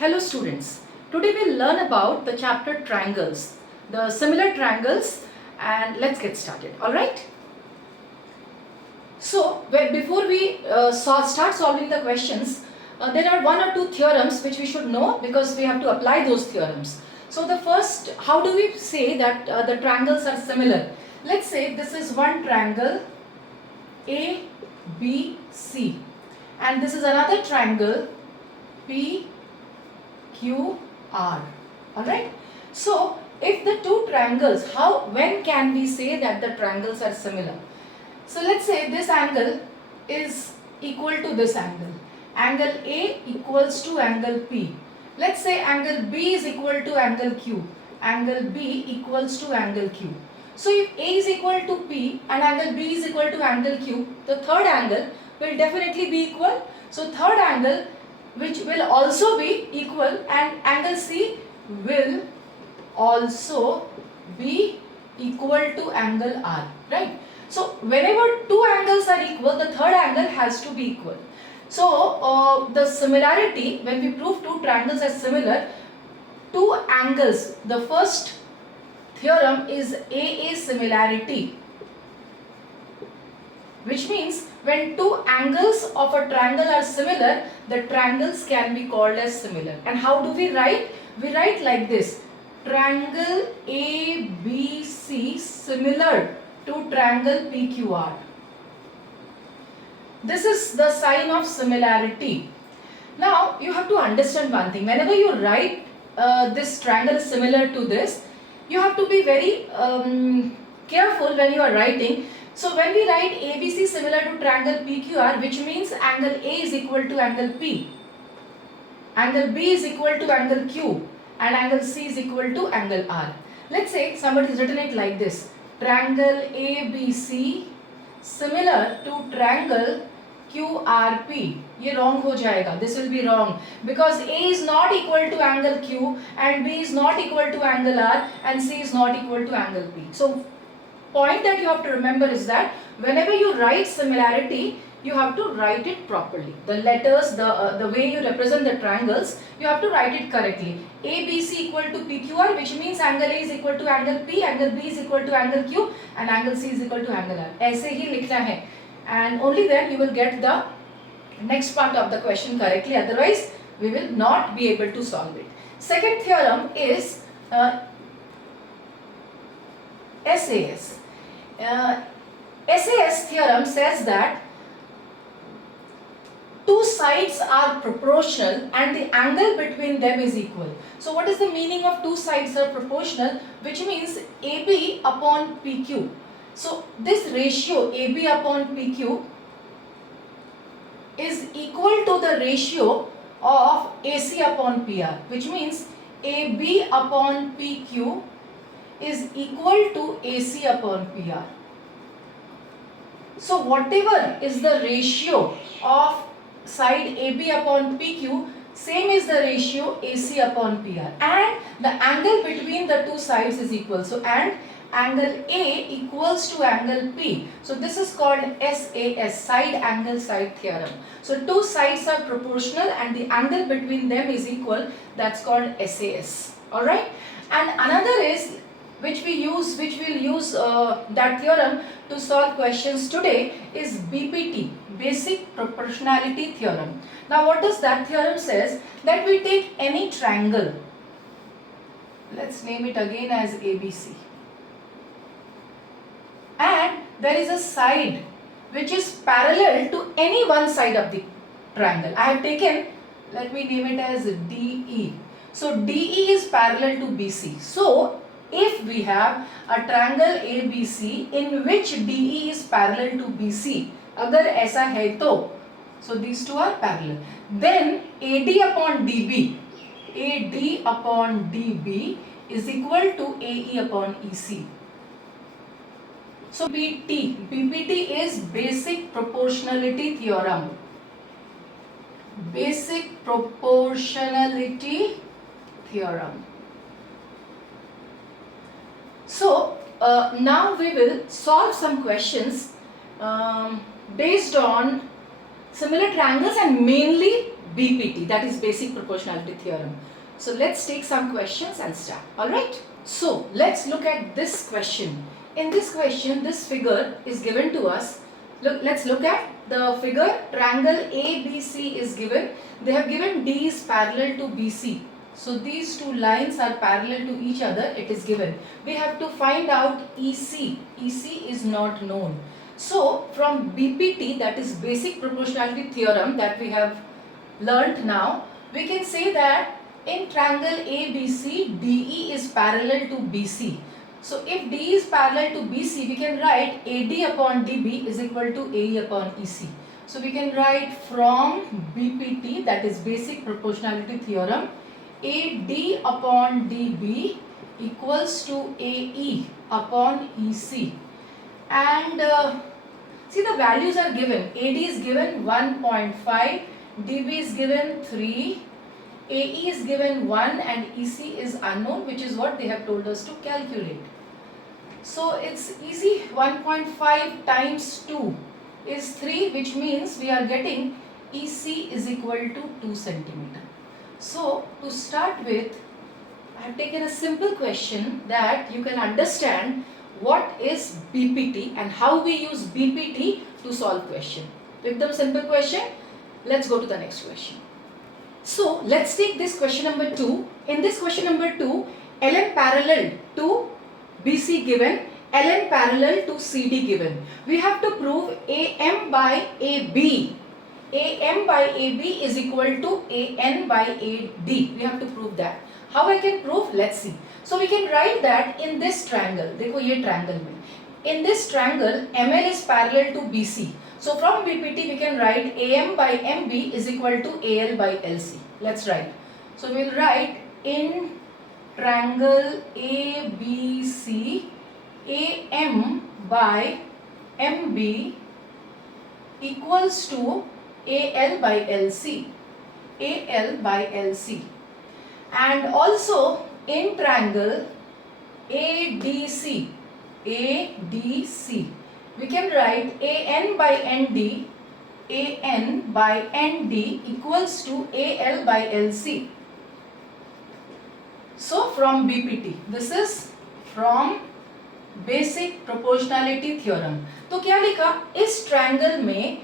Hello students, today we'll learn about the chapter triangles, the similar triangles, and let's get started, alright? So, before we start solving the questions, there are one or two theorems which we should know because we have to apply those theorems. So the first, how do we say that the triangles are similar? Let's say this is one triangle A, B, C, and this is another triangle P, Q, R. Alright. So, if the two triangles, when can we say that the triangles are similar? So, let's say this angle is equal to this angle. Angle A equals to angle P. Let's say angle B is equal to angle Q. Angle B equals to angle Q. So, if A is equal to P and angle B is equal to angle Q, the third angle will definitely be equal. So, third angle which will also be equal, and angle C will also be equal to angle R, right? So, whenever two angles are equal, the third angle has to be equal. So, the similarity, when we prove two triangles are similar, two angles, the first theorem is AA similarity, which means when two angles of a triangle are similar, the triangles can be called as similar. And how do we write? We write like this: triangle ABC similar to triangle PQR. This is the sign of similarity. Now you have to understand one thing. Whenever you write this triangle is similar to this, you have to be very careful when you are writing. So when we write ABC similar to triangle PQR, which means angle A is equal to angle P, angle B is equal to angle Q, and angle C is equal to angle R. Let's say somebody has written it like this: triangle ABC similar to triangle QRP. ये wrong हो जाएगा. This will be wrong because A is not equal to angle Q and B is not equal to angle R and C is not equal to angle P. So point that you have to remember is that whenever you write similarity, you have to write it properly. The letters, the way you represent the triangles, you have to write it correctly. ABC equal to PQR, which means angle A is equal to angle P, angle B is equal to angle Q, and angle C is equal to angle R. ऐसे ही लिखना है, and only then you will get the next part of the question correctly. Otherwise, we will not be able to solve it. Second theorem is SAS. SAS theorem says that two sides are proportional and the angle between them is equal. So what is the meaning of two sides are proportional? Which means AB upon PQ. So this ratio AB upon PQ is equal to the ratio of AC upon PR, which means AB upon PQ is equal to AC upon PR. So whatever is the ratio of side AB upon PQ, same is the ratio AC upon PR, and the angle between the two sides is equal. So and angle A equals to angle P. So this is called SAS, side angle side theorem. So two sides are proportional and the angle between them is equal. That's called SAS. Alright. And another is which we'll use that theorem to solve questions today is BPT, Basic Proportionality Theorem. Now what does that theorem says? That we take any triangle, let's name it again as ABC, and there is a side which is parallel to any one side of the triangle. I have taken, let me name it as DE. So DE is parallel to BC. So if we have a triangle ABC in which DE is parallel to BC, अगर ऐसा है तो, so these two are parallel, then AD upon DB is equal to AE upon EC. So BPT is Basic Proportionality Theorem. Basic Proportionality Theorem. So now we will solve some questions based on similar triangles and mainly BPT, that is Basic Proportionality Theorem. So let's take some questions and start. Alright. So let's look at this question. In this question, this figure is given to us. Let's look at the figure. Triangle ABC is given. They have given D is parallel to BC. So these two lines are parallel to each other. It is given. We have to find out EC. EC is not known. So from BPT, that is Basic Proportionality Theorem that we have learnt now, we can say that in triangle ABC, DE is parallel to BC. So if D is parallel to BC, we can write AD upon DB is equal to AE upon EC. So we can write from BPT, that is Basic Proportionality Theorem, AD upon DB equals to AE upon EC. And see, the values are given. AD is given 1.5, DB is given 3, AE is given 1 and EC is unknown, which is what they have told us to calculate. So it's easy. 1.5 times 2 is 3, which means we are getting EC is equal to 2 centimeter. So to start with, I have taken a simple question that you can understand what is BPT and how we use BPT to solve question. With the simple question, let's go to the next question. So let's take this question number 2. In this question number 2, LN parallel to BC given, LN parallel to CD given. We have to prove AM by AB. AM by AB is equal to AN by AD. We have to prove that. How I can prove? Let's see. So we can write that in this triangle. देखो ये triangle में. In this triangle, ML is parallel to BC. So from BPT we can write AM by MB is equal to AL by LC. Let's write. So we will write in triangle ABC, AM by MB equals to AL by LC. AL by LC. And also in triangle ADC, ADC, we can write AN by ND, AN by ND equals to AL by LC. So from BPT, this is from Basic Proportionality Theorem. तो क्या लिखा? इस triangle में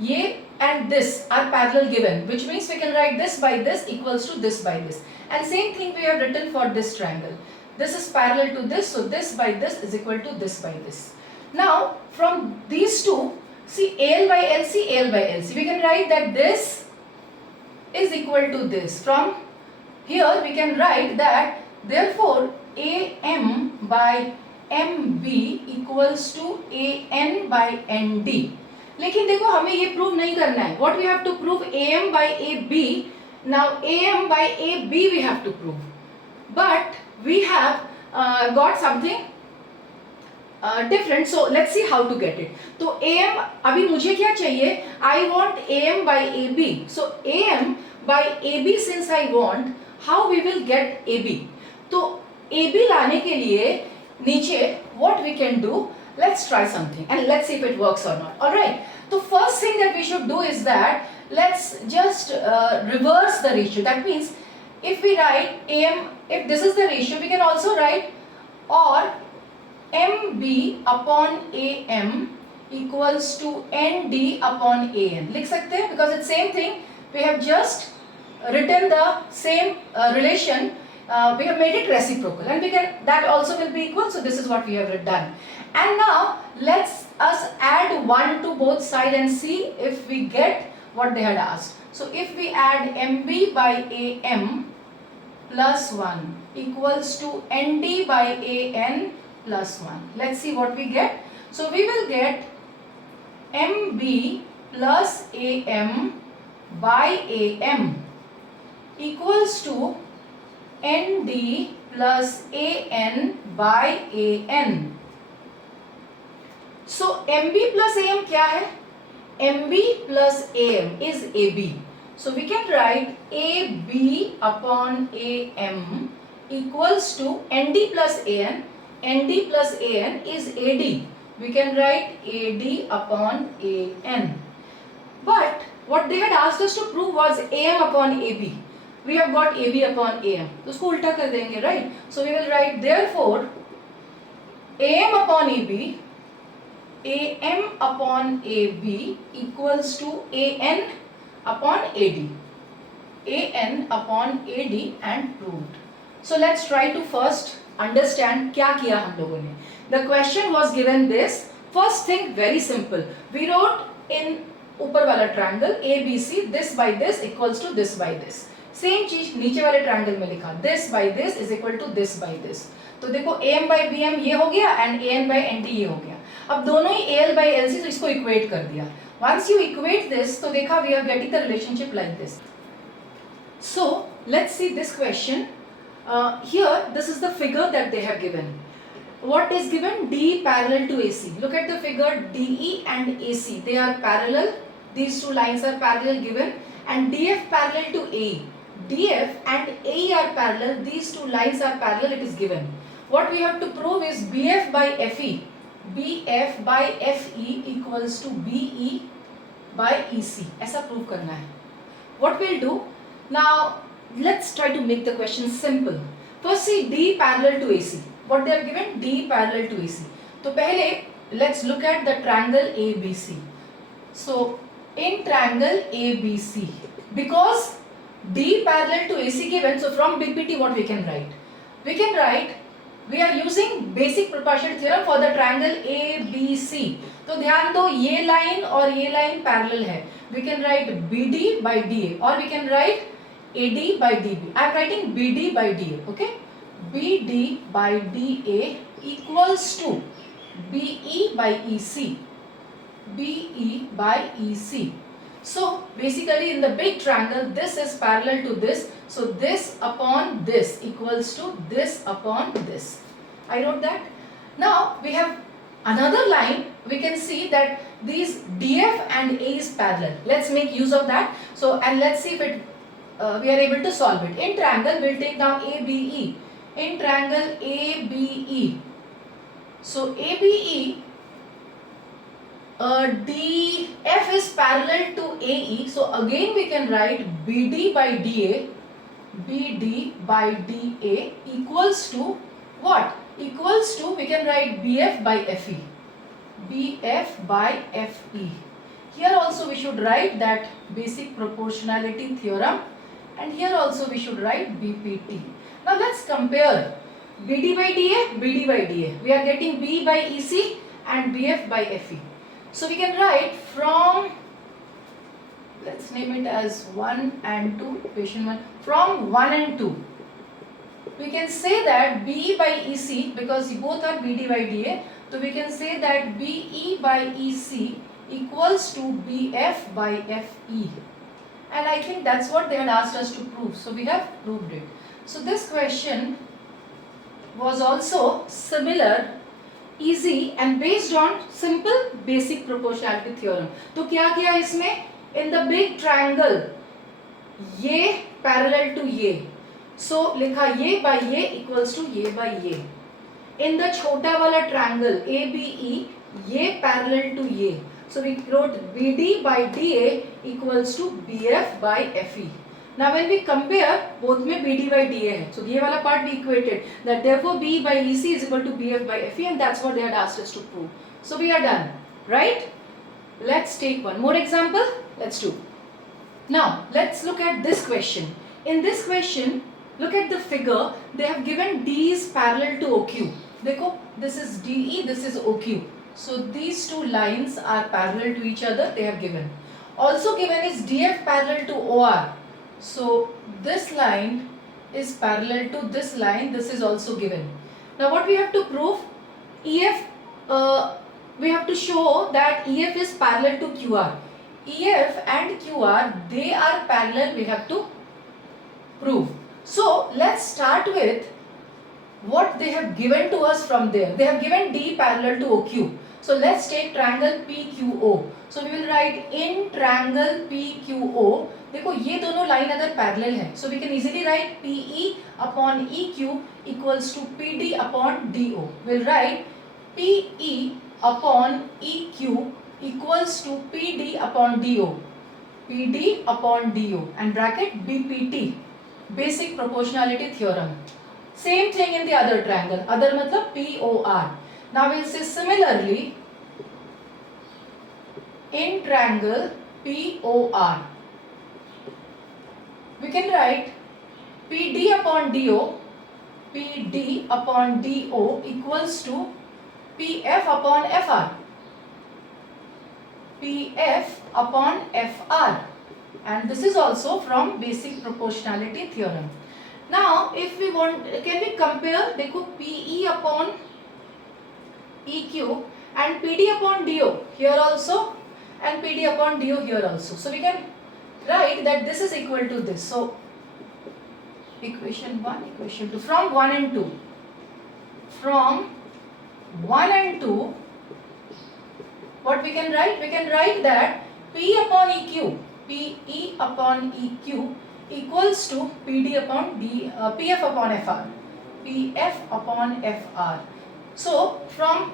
ये and this are parallel given, which means we can write this by this equals to this by this. And same thing we have written for this triangle. This is parallel to this, so this by this is equal to this by this. Now from these two, see AL by LC, AL by LC. We can write that this is equal to this. From here we can write that therefore AM by MB equals to AN by ND. लेकिन देखो हमें ये prove नहीं करना है. What we have to prove? AM by AB. Now AM by AB we have to prove. But we have got something different. So let's see how to get it. तो AM अभी मुझे क्या चाहिए? I want AM by AB. So AM by AB since I want, how we will get AB? तो AB लाने के लिए नीचे what we can do? Let's try something and let's see if it works or not. Alright. So first thing that we should do is that let's just reverse the ratio. That means if we write AM, if this is the ratio, we can also write or MB upon AM equals to ND upon AN. लिख सकते हैं because it's same thing. We have just written the same relation. We have made it reciprocal and we can, that also will be equal. So this is what we have done. And now let's us add 1 to both sides and see if we get what they had asked. So if we add MB by AM plus 1 equals to ND by AN plus 1. Let's see what we get. So we will get MB plus AM by AM equals to ND plus AN by AN. So MB plus AM क्या है? MB plus AM is AB. So we can write AB upon AM equals to ND plus AN. ND plus AN is AD. We can write AD upon AN. But what they had asked us to prove was AM upon AB. We have got AB upon AM. तो उसको उल्टा कर देंगे, right? So we will write therefore AM upon AB, AM upon AB equals to AN upon AD. AN upon AD and proved. So let's try to first understand क्या किया हम लोगों ने. The question was given this. First thing very simple. We wrote in ऊपर वाला triangle ABC this by this equals to this by this. Same चीज नीचे वाले triangle में लिखा this by this is equal to this by this. तो देखो AM by BM ये हो गया and AN by ND ये हो गया. अब दोनों ही AL by LC तो इसको equate कर दिया. Once you equate this तो देखा we are getting the relationship like this. So let's see this question. Here this is the figure that they have given. What is given? D parallel to AC. Look at the figure DE and AC. They are parallel. These two lines are parallel given, and DF parallel to AE. DF and AE are parallel. These two lines are parallel. It is given. What we have to prove is BF by FE. BF by FE equals to BE by EC. ऐसा prove करना है. What we'll do now? Let's try to make the question simple. First, see D parallel to AC. What they have given? D parallel to AC. तो पहले let's look at the triangle ABC. So in triangle ABC, because D parallel to AC given, so from BPT what we can write? We can write, we are using basic proportionality theorem for the triangle ABC. तो ध्यान दो ये line और ये line parallel है. We can write BD by DA or we can write AD by DB. I am writing BD by DA. Okay. BD by DA equals to BE by EC. BE by EC. So basically in the big triangle this is parallel to this. So this upon this equals to this upon this. I wrote that. Now we have another line. We can see that these DF and A is parallel. Let's make use of that. So and let's see if it we are able to solve it. In triangle we'll take now ABE. In triangle ABE. So ABE DF is parallel to AE. So again we can write BD by DA. BD by DA equals to what? Equals to, we can write BF by FE. BF by FE. Here also we should write that basic proportionality theorem, and here also we should write BPT. Now let's compare BD by DA, BD by DA. We are getting B by EC and BF by FE. So we can write from, let's name it as 1 and 2, equation 1, from 1 and 2. We can say that BE by EC, because both are BD by DA, so we can say that BE by EC equals to BF by FE. And I think that's what they had asked us to prove. So we have proved it. So this question was also similar, easy and based on simple basic proportionality theorem. तो क्या किया इसमें? In the big triangle, ये parallel to ये. So लिखा ये by ये equals to ये by ये. In the छोटा वाला triangle ABE, ये parallel to ये. So we wrote BD by DA equals to BF by FE. Now when we compare, both में BD by DA है. So ये वाला part we equated. That therefore B by EC is equal to BF by FE, and that's what they had asked us to prove. So we are done, right? Let's take one more example. Let's do. Now let's look at this question. In this question, look at the figure. They have given D is parallel to OQ. देखो, this is DE, this is OQ. So these two lines are parallel to each other. They have given. Also given is DF parallel to OR. So this line is parallel to this line. This is also given. Now what we have to prove? EF, we have to show that EF is parallel to QR. EF and QR, they are parallel. We have to prove. So let's start with what they have given to us from there. They have given D parallel to OQ. So let's take triangle PQO. So we will write in triangle PQO. देखो ये दोनों line अगर parallel है, so we can easily write PE upon EQ equals to PD upon DO. We'll write PE upon EQ equals to PD upon DO. PD upon DO and bracket BPT, Basic Proportionality Theorem. Same thing in the other triangle. Other matlab POR. Now we'll say similarly in triangle POR. We can write PD upon DO, PD upon DO equals to PF upon FR. PF upon FR, and this is also from Basic Proportionality Theorem. Now if we want, can we compare? देखो PE upon EQ and PD upon DO here also and PD upon DO here also. So we can write that this is equal to this. So equation 1, equation 2, from 1 and 2. From 1 and 2, what we can write? We can write that P upon EQ, PE upon EQ equals to PD upon PF upon FR, PF upon FR. So from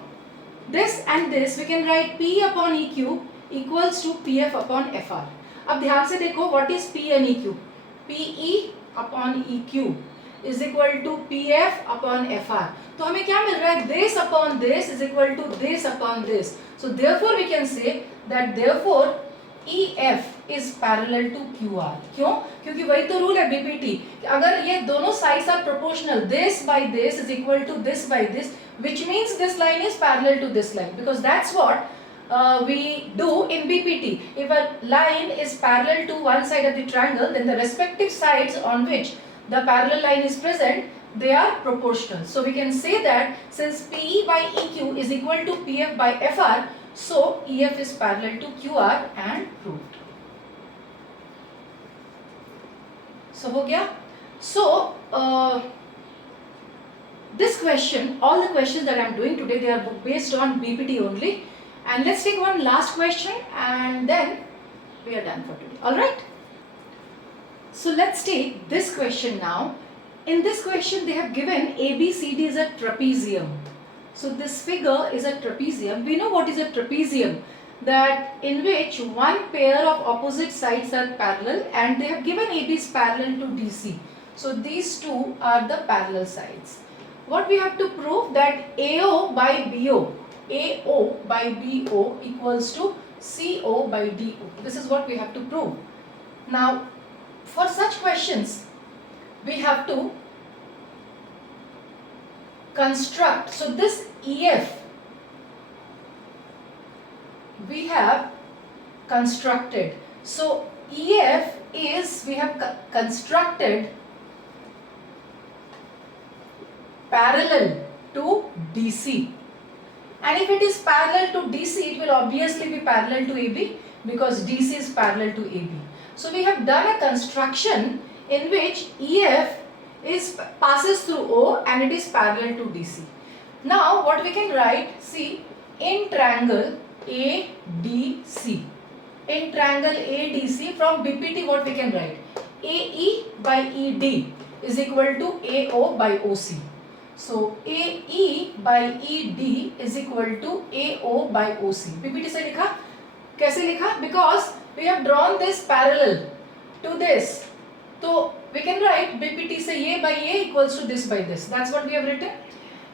this and this we can write P upon EQ equals to PF upon FR. अब ध्यान से देखो what is P and EQ. PE upon EQ is equal to PF upon FR. तो हमें क्या मिल रहा है? This upon this is equal to this upon this. So therefore we can say that therefore EF is parallel to QR. क्यों? क्योंकि वही तो rule है BPT. अगर ये दोनों sides are proportional, this by this is equal to this by this, which means this line is parallel to this line, because that's what we do in BPT. If a line is parallel to one side of the triangle, then the respective sides on which the parallel line is present, they are proportional. So we can say that since PE by EQ is equal to PF by FR, so EF is parallel to QR and proved. So हो गया? So this question, all the questions that I am doing today, they are based on BPT only. And let's take one last question and then we are done for today. Alright? So let's take this question now. In this question they have given ABCD is a trapezium. So this figure is a trapezium. We know what is a trapezium, that in which one pair of opposite sides are parallel and they have given AB is parallel to DC. So these two are the parallel sides. What we have to prove? That AO by BO, AO by BO equals to CO by DO. This is what we have to prove. Now for such questions we have to construct. So this EF we have constructed. So EF is, we have constructed parallel to DC. And if it is parallel to DC, it will obviously be parallel to AB because DC is parallel to AB. So we have done a construction in which EF passes through O and it is parallel to DC. Now what we can write? See, in triangle ADC. In triangle ADC, from BPT what we can write? AE by ED is equal to AO by OC. So AE by ED is equal to AO by OC. BPT से लिखा? कैसे लिखा? Because we have drawn this parallel to this. So we can write BPT से ये by ये equals to this by this. That's what we have written.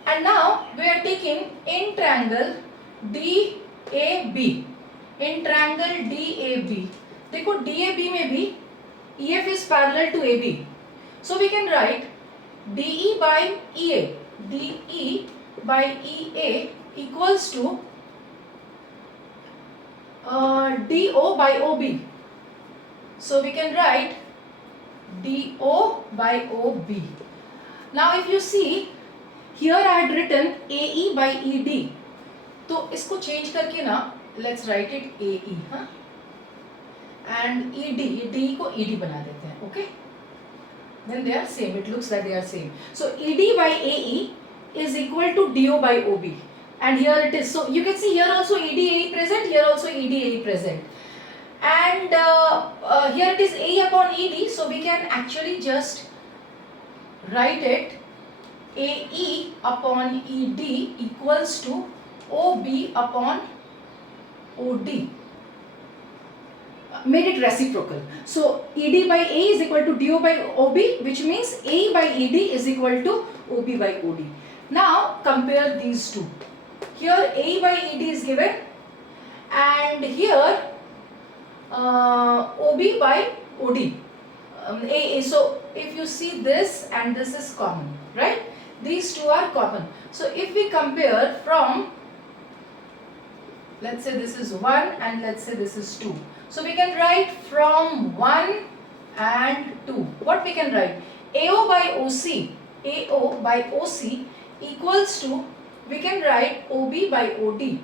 And now we are taking in triangle DAB. In triangle DAB. देखो DAB में भी EF is parallel to AB. So we can write DE by EA. DE by EA equals to DO by OB. So we can write DO by OB. Now if you see, here I had written AE by ED. तो इसको change करके ना, let's write it AE, हाँ? And ED, DE को ED बना देते हैं, okay? Then they are same. It looks like they are same. So ED by AE is equal to DO by OB. And here it is. So you can see here also ED present, here also ED present. And here it is AE upon ED. So we can actually just write it AE upon ED equals to OB upon OD. made it reciprocal. So ED by A is equal to DO by OB, which means A by ED is equal to OB by OD. Now compare these two. Here A by ED is given, and here OB by OD. So if you see this and this is common, right? These two are common. So if we compare from, let's say this is 1 and let's say this is 2. So we can write from 1 and 2. What we can write? AO by OC equals to, we can write OB by OD.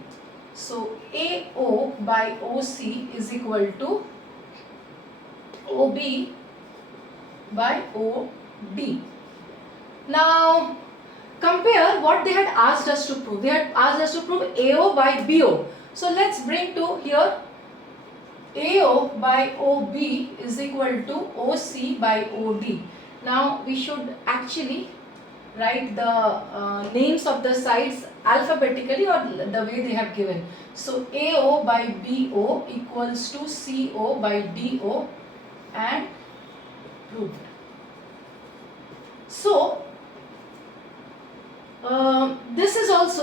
So AO by OC is equal to OB by OD. Now compare what they had asked us to prove. They had asked us to prove AO by BO. So let's bring to here AO by OB is equal to OC by OD. Now we should actually write the names of the sides alphabetically or the way they have given. So AO by BO equals to CO by DO and proved. So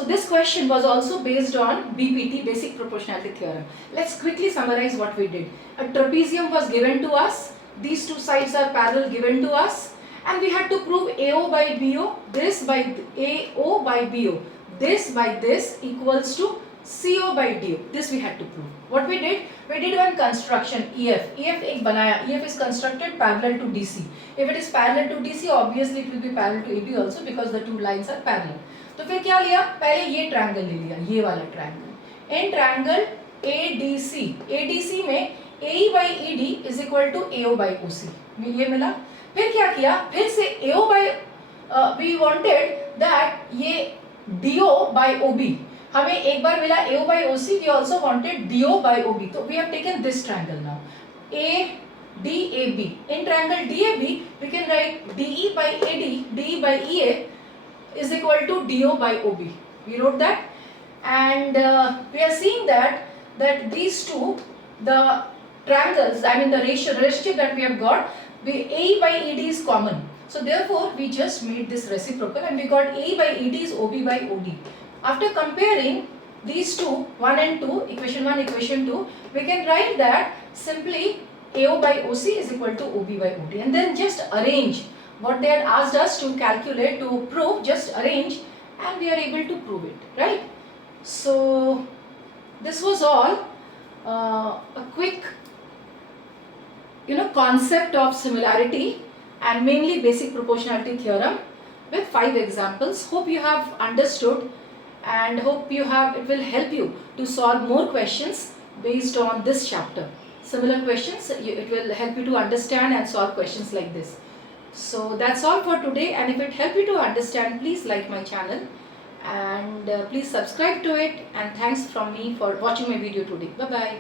this question was also based on BPT, Basic Proportionality Theorem. Let's quickly summarize what we did. A trapezium was given to us. These two sides are parallel given to us. And we had to prove AO by BO, this by AO by BO, this by this equals to CO by DO. This we had to prove. What we did? We did one construction EF. EF ek banaya. EF is constructed parallel to DC. If it is parallel to DC, obviously it will be parallel to AB also because the two lines are parallel. तो फिर क्या लिया? पहले ये triangle ले लिया, ये वाला ट्रायंगल. इन ट्रायंगल ADC में AE by ED is equal to AO by OC. ये मिला. फिर क्या किया? फिर से AO by we wanted that ये DO by OB. हमें एक बार मिला AO by OC. We also wanted DO by OB. So we have taken this triangle now. ADAB. In triangle DAB, we can write DE by AD, DE by EA is equal to DO by OB. We wrote that, and we are seeing that these two, the triangles, I mean the ratio that we have got, AE by ED is common. So therefore we just made this reciprocal and we got AE by ED is OB by OD. After comparing these two, 1 and 2, equation 1, equation 2, we can write that simply AO by OC is equal to OB by OD, and then just arrange what they had asked us to calculate, to prove, just arrange, and we are able to prove it, right? So this was all a quick concept of similarity and mainly basic proportionality theorem with 5 examples. Hope you have understood, and hope it will help you to solve more questions based on this chapter. Similar questions, it will help you to understand and solve questions like this. So that's all for today, and if it helped you to understand, please like my channel and please subscribe to it, and thanks from me for watching my video today. Bye bye.